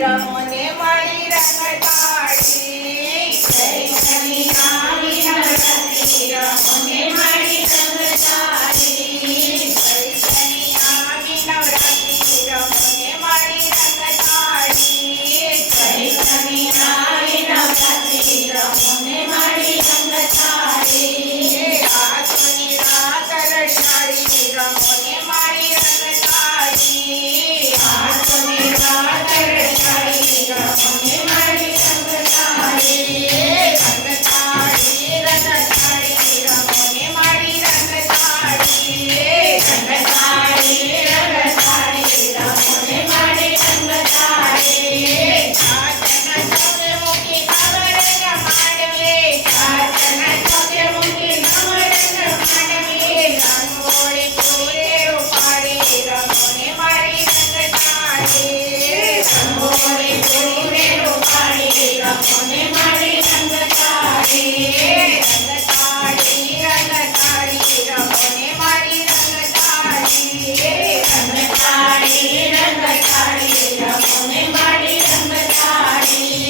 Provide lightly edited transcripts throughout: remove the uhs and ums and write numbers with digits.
રમોને મળી રંગતાળી ચૈતની આવી નવરાત્રી રમોને મળી રંગતાળી ચૈતની આવી નવરાત્રી રમોને મળી રંગતાળી ચૈતની આવી નવરાત્રી રમોને મળી રંગતાળી રાતની રાત રટાળી રમોને મળી રંગતાળી રાતની રાત રટાળી રમોને મળી રંગતાળી રંગતાળી રંગતાળી રમોને મળી રંગતાળી રંગતાળી રંગતાળી રમોને મળી રંગતાળી ચાચના ચોકે મૂકી ખબર રમાડવે ચાચના ચોકે મૂકી ખબર રમાડવે રંગોળી પૂરે ઉપાડી રમોને મળી રંગતાળી રંગોળી પૂરે ઉપાડી રમોને મળી રંગતાળી રંગતાળી રંગતાળી રમોને મળી રંગતાળી રંગતાળી રંગતાળી રમોને મળી રંગતાળી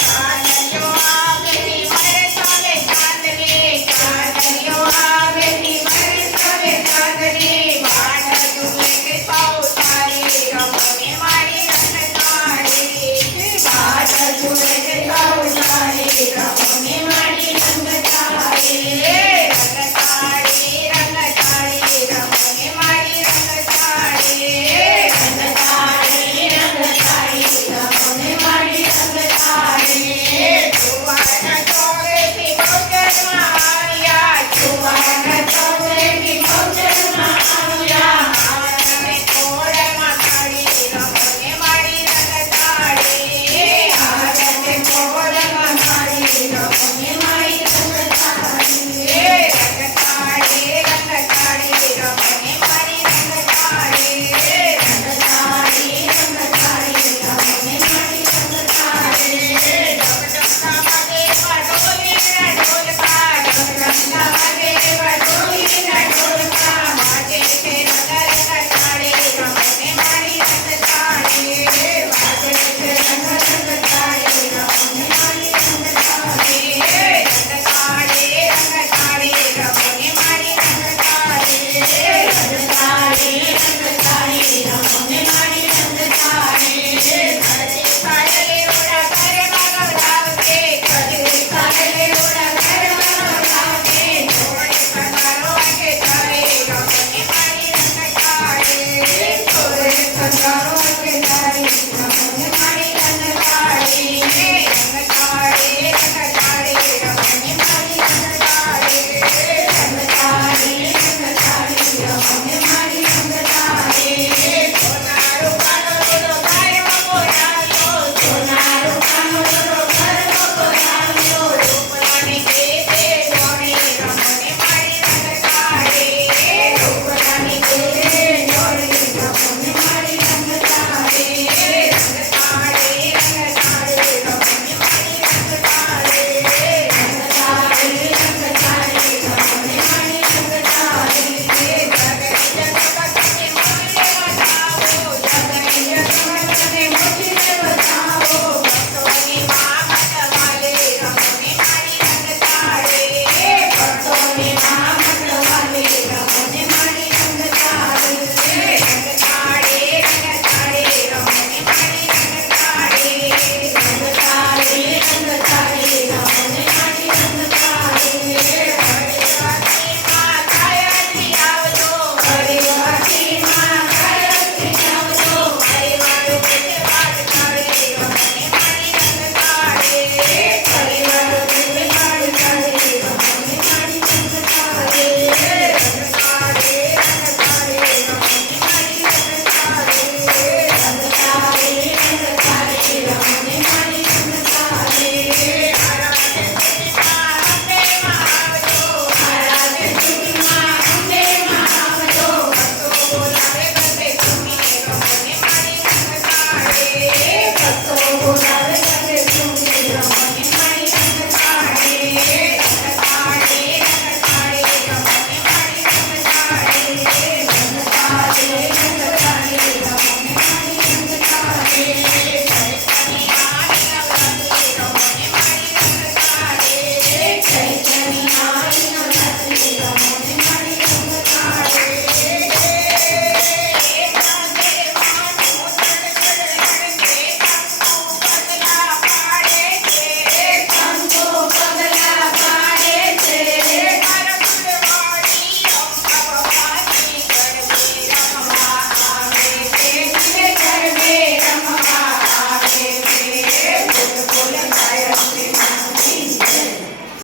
ચાંદલિયો આવેલી વરસાવે ચાંદલી ચાંદલિયો આવેલી વરસાવે ચાંદલી વાટ જુએ કે સૌ તારી રમોને મળી રંગતાળી વાટ જુએ કે સૌ તારી રમોને મળી રંગતાળી રંગતાળી રંગતાળી રમોને મળી રંગતાળી રંગતાળી રંગતાળી રમોને મળી રંગતાળી જુવાના ચોરેથી બહુચરમાં આવ્યા જુવાના ચોરેથી બહુચરમાં આવ્યા હારને કોળમાં કાઢી રમોને મળી રંગતાળી હારને કોળમાં કાઢી રમોને મળી રંગતાળી રંગતાળી રંગતાળી રમોને મળી રંગતાળી રંગતાળી રંગતાળી રમોને મળી રંગતાળી ઢગઢગા વાગે ઢોલીના ઢોલકા ઢગઢગા વાગે ઢોલીના ઢોલકા વાગે છે નગર નટાળી રમોને મળી રંગતાળી વાગે છે નગર નટાળી રમોને મળી રંગતાળી રંગતાળી રંગતાળી રમોને મળી રંગતાળી રંગતાળી રંગતાળી રમોને મળી રંગતાળી કદી કાલે ઓડા ઘરમાં ગવડાવજે કદી કાલે ઓડા ઘરમાં ગવડાવજે થોડે કંગારો વાગે તારે રમોને મળી રંગતાળી થોડે કંગારો